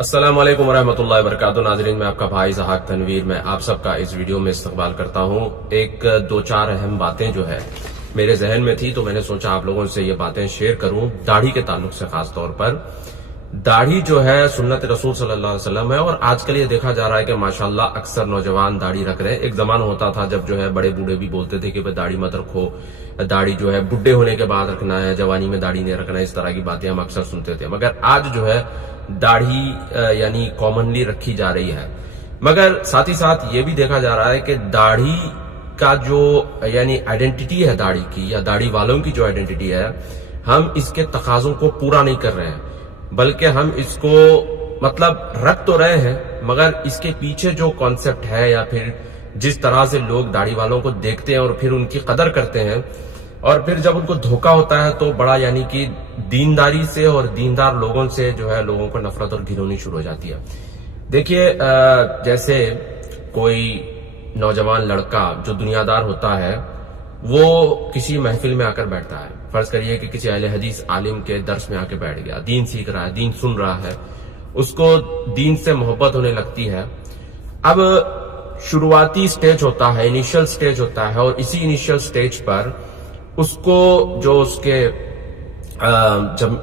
अस्सलामु अलैकुम वरहमतुल्लाहि वबरकातुहू। नाज़रीन, मैं आपका भाई ज़हाक तनवीर मैं आप सबका इस वीडियो में इस्तकबाल करता हूं। एक दो चार अहम बातें जो है मेरे जहन में थी तो मैंने सोचा आप लोगों से ये बातें शेयर करूं। दाढ़ी के ताल्लुक से खास तौर पर दाढ़ी जो है सुन्नत रसूल सल्लल्लाहु अलैहि वसल्लम है और आजकल ये देखा जा रहा है कि माशाल्लाह अक्सर नौजवान दाढ़ी रख रहे हैं। एक जमाना होता था जब जो है बड़े बूढ़े भी बोलते थे कि भाई दाढ़ी मत रखो, दाढ़ी जो है बुढ़े होने के बाद रखना है, जवानी में दाढ़ी नहीं रखना है, इस तरह की बातें हम अक्सर सुनते थे। मगर आज जो है दाढ़ी यानी कॉमनली रखी जा रही है। मगर साथ ही साथ ये भी देखा जा रहा है कि दाढ़ी का जो यानी आइडेंटिटी है दाढ़ी की या दाढ़ी वालों की जो आइडेंटिटी है, हम इसके तकाजों को पूरा नहीं कर रहे हैं, बल्कि हम इसको मतलब रख तो रहे हैं मगर इसके पीछे जो कॉन्सेप्ट है या फिर जिस तरह से लोग दाढ़ी वालों को देखते हैं और फिर उनकी कदर करते हैं और फिर जब उनको धोखा होता है तो बड़ा यानी कि दीनदारी से और दीनदार लोगों से जो है लोगों को नफरत और घिनौनी शुरू हो जाती है। देखिए, जैसे कोई नौजवान लड़का जो दुनियादार होता है वो किसी महफिल में आकर बैठता है। फर्ज करिए कि किसी अहले हदीस आलिम के दर्स में आके बैठ गया, दीन सीख रहा है, दीन सुन रहा है, उसको दीन से मोहब्बत होने लगती है। अब शुरुआती स्टेज होता है, इनिशियल स्टेज होता है और इसी इनिशियल स्टेज पर उसको जो उसके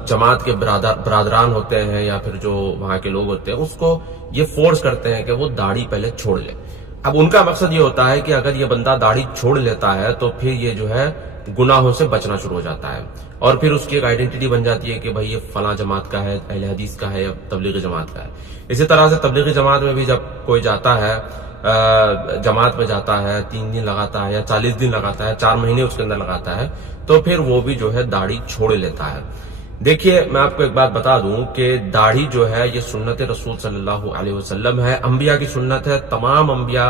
जमात के बरादरान होते हैं या फिर जो वहां के लोग होते हैं उसको ये फोर्स करते हैं कि वो दाढ़ी पहले छोड़ ले। अब उनका मकसद ये होता है कि अगर ये बंदा दाढ़ी छोड़ लेता है तो फिर ये जो है गुनाहों से बचना शुरू हो जाता है और फिर उसकी एक आइडेंटिटी बन जाती है कि भाई ये फला जमात का है, अहले हदीस का है या तबलीगी जमात का है। इसी तरह से तबलीगी जमात में भी जब कोई जाता है, जमात में जाता है, 3 दिन लगाता है या 40 दिन लगाता है, 4 महीने उसके अंदर लगाता है, तो फिर वो भी जो है दाढ़ी छोड़ लेता है। देखिए, मैं आपको एक बात बता दूं कि दाढ़ी जो है ये सुन्नत रसूल सल्लल्लाहु अलैहि वसल्लम है, अंबिया की सुन्नत है। तमाम अंबिया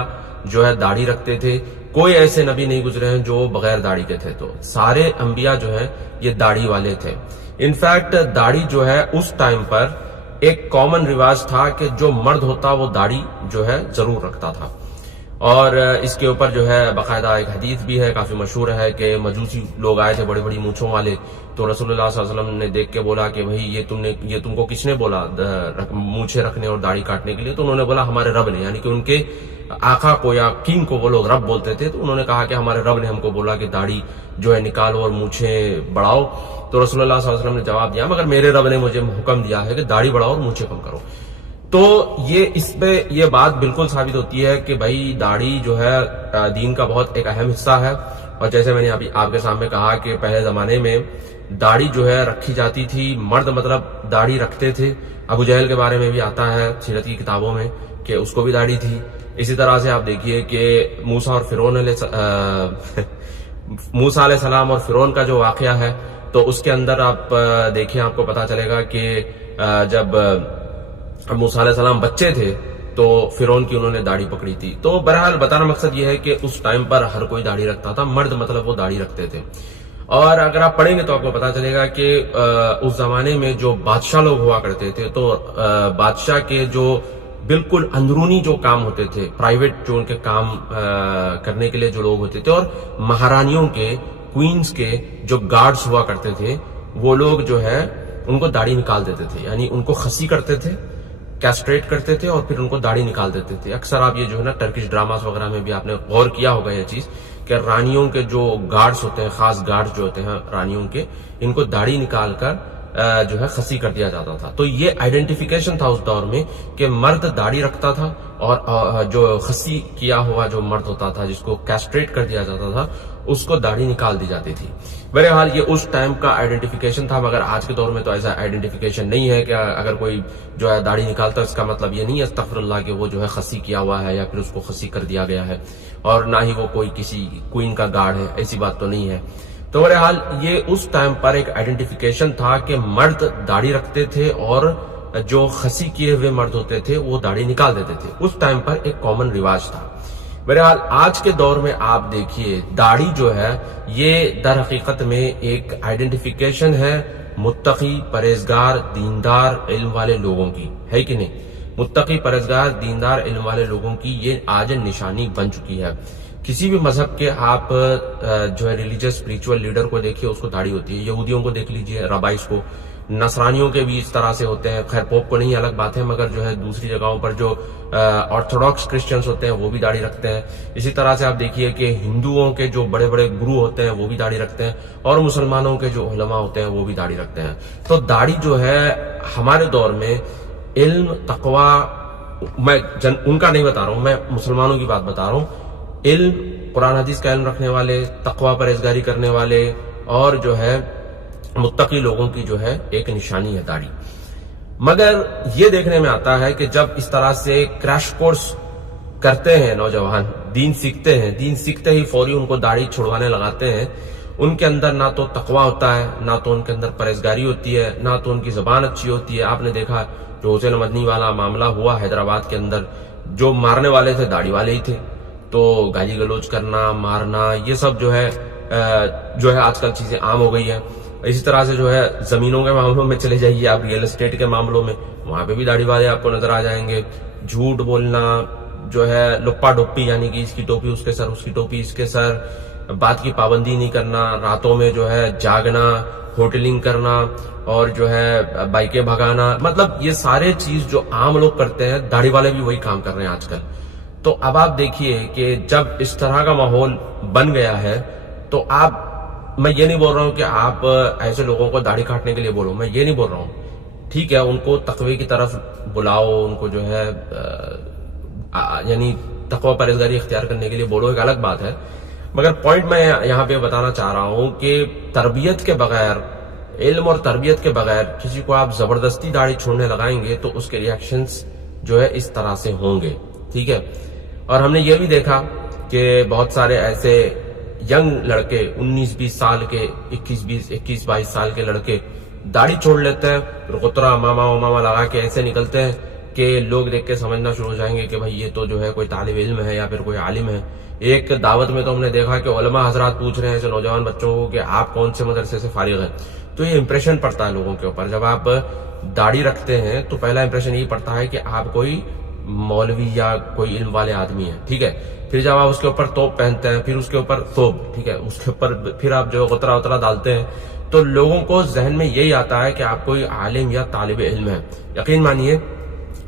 जो है दाढ़ी रखते थे, कोई ऐसे नबी नहीं गुजरे हैं जो बगैर दाढ़ी के थे। तो सारे अंबिया जो है ये दाढ़ी वाले थे। इनफैक्ट दाढ़ी जो है उस टाइम पर एक कॉमन रिवाज था कि जो मर्द होता वो दाढ़ी जो है जरूर रखता था। और इसके ऊपर जो है बाकायदा एक हदीस भी है, काफी मशहूर है कि मजूसी लोग आए थे बड़ी बड़ी मूंछों वाले, तो रसूलुल्लाह सल्लल्लाहु अलैहि वसल्लम ने देख के बोला कि भाई ये तुमको किसने बोला मूंछें रखने और दाढ़ी काटने के लिए? तो उन्होंने बोला हमारे रब ने, यानी कि उनके आका को या किंग को वो लोग रब बोलते थे। तो उन्होंने कहा कि हमारे रब ने हमको बोला कि दाढ़ी जो है निकालो और मूंछें बढ़ाओ। तो रसूलुल्लाह सल्लल्लाहु अलैहि वसल्लम ने जवाब दिया मगर मेरे रब ने मुझे हुक्म दिया है कि दाढ़ी बढ़ाओ और मूंछें कम करो। तो ये इसमें ये बात बिल्कुल साबित होती है कि भाई दाढ़ी जो है दीन का बहुत एक अहम हिस्सा है। और जैसे मैंने अभी आपके सामने कहा कि पहले जमाने में दाढ़ी जो है रखी जाती थी, मर्द मतलब दाढ़ी रखते थे। अबू जहल के बारे में भी आता है सीरत की किताबों में कि उसको भी दाढ़ी थी। इसी तरह से आप देखिए कि मूसा और मूसा अलैहि सलाम और फिरौन का जो वाकया है तो उसके अंदर आप देखिए, आपको पता चलेगा कि जब मूसा अलैहि सलाम बच्चे थे तो फिरौन की उन्होंने दाढ़ी पकड़ी थी। तो बहरहाल बताना मकसद यह है कि उस टाइम पर हर कोई दाढ़ी रखता था, मर्द मतलब वो दाढ़ी रखते थे। और अगर आप पढ़ेंगे तो आपको पता चलेगा कि उस जमाने में जो बादशाह लोग हुआ करते थे तो बादशाह के जो बिल्कुल अंदरूनी जो काम होते थे, प्राइवेट जो उनके काम करने के लिए जो लोग होते थे, और महारानियों के, क्वींस के जो गार्ड्स हुआ करते थे, वो लोग जो है उनको दाढ़ी निकाल देते थे, यानी उनको खसी करते थे, कैस्ट्रेट करते थे और फिर उनको दाढ़ी निकाल देते थे। अक्सर आप ये जो है ना टर्किश ड्रामास वगैरह में भी आपने गौर किया होगा ये चीज कि रानियों के जो गार्ड्स होते हैं, खास गार्ड्स जो होते हैं रानियों के, इनको दाढ़ी निकाल कर जो है खसी कर दिया जाता था। तो ये आइडेंटिफिकेशन था उस दौर में कि मर्द दाढ़ी रखता था और जो खसी किया हुआ जो मर्द होता था, जिसको कैस्ट्रेट कर दिया जाता था, उसको दाढ़ी निकाल दी जाती थी। बहरहाल ये उस टाइम का आइडेंटिफिकेशन था, मगर आज के दौर में तो ऐसा आइडेंटिफिकेशन नहीं है कि अगर कोई जो है दाढ़ी निकालता है इसका मतलब ये नहीं है अस्तगफिरुल्लाह कि वो जो है खसी किया हुआ है या फिर उसको खसी कर दिया गया है, और ना ही वो कोई किसी क्वीन का गार्ड है, ऐसी बात तो नहीं है। तो बहरहाल ये उस टाइम पर एक आइडेंटिफिकेशन था कि मर्द दाढ़ी रखते थे और जो खसी किए हुए मर्द होते थे वो दाढ़ी निकाल देते थे। उस टाइम पर एक कॉमन रिवाज था। बहरहाल आज के दौर में आप देखिए दाढ़ी जो है ये दर हकीकत में एक आइडेंटिफिकेशन है मुत्तकी, परहेजगार, दीनदार, इल्म वाले लोगों की, है कि नहीं? मुत्तकी, परहेजगार, दीनदार, इल्म वाले लोगों की ये आज निशानी बन चुकी है। किसी भी मजहब के आप जो है रिलीजियस स्पिरिचुअल लीडर को देखिए, उसको दाढ़ी होती है। यहूदियों को देख लीजिए, रबाइस को, नसरानियों के भी इस तरह से होते हैं, खैर पोप को नहीं अलग बात है, मगर जो है दूसरी जगहों पर जो ऑर्थोडॉक्स क्रिश्चियंस होते हैं वो भी दाढ़ी रखते हैं। इसी तरह से आप देखिए कि हिंदुओं के जो बड़े बड़े गुरु होते हैं वो भी दाढ़ी रखते हैं, और मुसलमानों के जो उलमा होते हैं वो भी दाढ़ी रखते हैं। तो दाढ़ी जो है हमारे दौर में इल्म तकवा, मैं उनका नहीं बता रहा हूं, मैं मुसलमानों की बात बता रहा हूं, इल्म, कुरान हदीस का इल्म रखने वाले, तकवा परहेजगारी करने वाले और जो है मुत्तकी लोगों की जो है एक निशानी है दाढ़ी। मगर ये देखने में आता है कि जब इस तरह से क्रैश कोर्स करते हैं नौजवान, दीन सीखते हैं, दीन सीखते ही फौरी उनको दाढ़ी छुड़वाने लगाते हैं, उनके अंदर ना तो तकवा होता है, ना तो उनके अंदर परहेजगारी होती है, ना तो उनकी जबान अच्छी होती है। आपने देखा जो हुसैन मदनी वाला मामला हुआ हैदराबाद के अंदर, जो मारने वाले थे दाढ़ी वाले ही थे, तो गाली गलौज करना, मारना, ये सब जो है आजकल चीजें आम हो गई है। इसी तरह से जो है जमीनों के मामलों में चले जाइए आप, रियल एस्टेट के मामलों में, वहां पे भी दाढ़ी वाले आपको नजर आ जाएंगे। झूठ बोलना जो है, लुप्पा डुप्पी, यानी कि इसकी टोपी उसके सर, उसकी टोपी इसके सर, बात की पाबंदी नहीं करना, रातों में जो है जागना, होटलिंग करना और जो है बाइकें भगाना, मतलब ये सारे चीज जो आम लोग करते हैं, दाढ़ी वाले भी वही काम कर रहे हैं आजकल। तो अब आप देखिए कि जब इस तरह का माहौल बन गया है, तो आप, मैं ये नहीं बोल रहा हूं कि आप ऐसे लोगों को दाढ़ी काटने के लिए बोलो, मैं ये नहीं बोल रहा हूं, ठीक है, उनको तकवे की तरफ बुलाओ, उनको जो है यानी तकवा परहेजगारी इख्तियार करने के लिए बोलो, एक अलग बात है। मगर पॉइंट मैं यहाँ पे बताना चाह रहा हूं कि तरबियत के बगैर, इल्म और तरबियत के बगैर किसी को आप जबरदस्ती दाढ़ी छोड़ने लगाएंगे तो उसके रिएक्शंस जो है इस तरह से होंगे, ठीक है। और हमने ये भी देखा कि बहुत सारे ऐसे यंग लड़के, 19-20 साल के, 21-22 साल के लड़के दाढ़ी छोड़ लेते हैं, रुकतरा मामा मामा लगा के ऐसे निकलते हैं कि लोग देख के समझना शुरू हो जाएंगे कि भाई ये तो जो है कोई तालिब इल्म है या फिर कोई आलिम है। एक दावत में तो हमने देखा कि उलमा हजरात पूछ रहे हैं ऐसे नौजवान बच्चों को कि आप कौन से मदरसे से फारिग हैं। तो ये इंप्रेशन पड़ता है लोगों के ऊपर। जब आप दाढ़ी रखते हैं तो पहला इंप्रेशन यही पड़ता है कि आप कोई मौलवी या कोई इल्म वाले आदमी है, ठीक है। फिर जब आप उसके ऊपर तोप पहनते हैं, फिर उसके ऊपर तोप, ठीक है, उसके ऊपर फिर आप जो उतरा उतरा डालते हैं, तो लोगों को जहन में यही आता है कि आप कोई आलिम या तालिब इल्म है। यकीन मानिए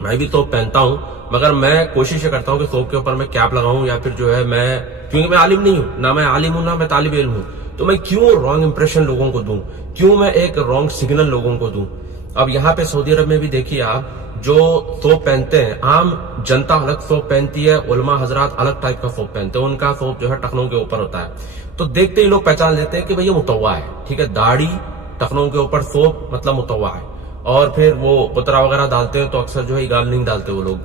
मैं भी तोप पहनता हूं, मगर मैं कोशिश करता हूं कि तोप के ऊपर मैं कैप लगाऊं, या फिर जो है मैं, क्योंकि मैं आलिम नहीं हूं, ना मैं आलिम हूं ना मैं तालिब इल्म हूं, तो मैं क्यों रॉन्ग इंप्रेशन लोगों को दूं, क्यों मैं एक रॉन्ग सिग्नल लोगों को दूं। अब यहाँ पे सऊदी अरब में भी देखिए आप, जो तोप पहनते हैं, आम जनता अलग तोप पहनती है, उलमा हजरात अलग टाइप का तोप पहनते हैं, उनका तोप जो है टखनों के ऊपर होता है। तो देखते ही लोग पहचान लेते हैं कि भाई ये मुतव्वा है, ठीक है, दाढ़ी टखनों के ऊपर तोप मतलब मुतव्वा है। और फिर वो उतरा वगैरह डालते हैं तो अक्सर जो है गाल नहीं डालते वो लोग।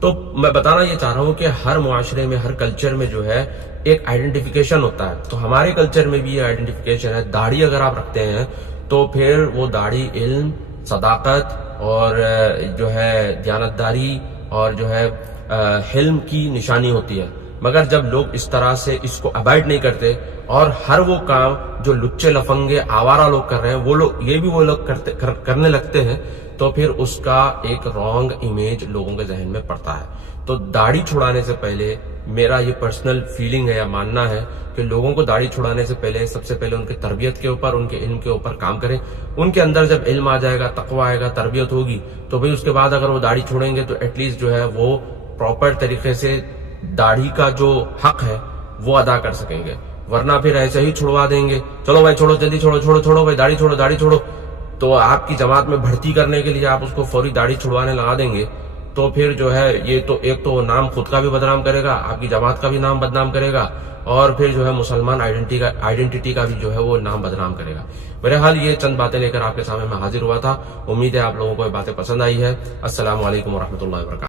तो मैं बताना ये चाह रहा हूं कि हर मुआशरे में, हर कल्चर में जो है एक आइडेंटिफिकेशन होता है। तो हमारे कल्चर में भी ये आइडेंटिफिकेशन है। दाढ़ी अगर आप रखते हैं तो फिर वो दाढ़ी इल्म, सदाकत और जो है दयानतदारी और जो है हिल्म की निशानी होती है। मगर जब लोग इस तरह से इसको अवॉइड नहीं करते और हर वो काम जो लुच्चे लफंगे आवारा लोग कर रहे हैं वो लोग, ये भी वो लोग करने लगते हैं, तो फिर उसका एक रॉन्ग इमेज लोगों के जहन में पड़ता है। तो दाढ़ी छुड़ाने से पहले मेरा ये पर्सनल फीलिंग है या मानना है कि लोगों को दाढ़ी छुड़ाने से पहले सबसे पहले उनकी तरबियत के ऊपर, उनके इल्म के ऊपर काम करें। उनके अंदर जब इल्म आ जाएगा, तकवा आएगा, तरबियत होगी, तो भाई उसके बाद अगर वो दाढ़ी छोड़ेंगे तो एटलीस्ट जो है वो प्रॉपर तरीके से दाढ़ी का जो हक है वो अदा कर सकेंगे। वरना फिर ऐसे ही छुड़वा देंगे, चलो भाई छोड़ो, जल्दी छोड़ो, छोड़ो छोड़ो भाई, दाढ़ी छोड़ो, दाढ़ी छोड़ो। तो आपकी जमात में भर्ती करने के लिए आप उसको फौरी दाढ़ी छुड़वाने लगा देंगे, तो फिर जो है ये तो एक तो नाम खुद का भी बदनाम करेगा, आपकी जमात का भी नाम बदनाम करेगा, और फिर जो है मुसलमान आइडेंटिटी का भी जो है वो नाम बदनाम करेगा। मेरे हाल ये चंद बातें लेकर आपके सामने मैं हाजिर हुआ था। उम्मीद है आप लोगों को ये बातें पसंद आई है। अस्सलाम वालेकुम व रहमतुल्लाहि व बरकातहू।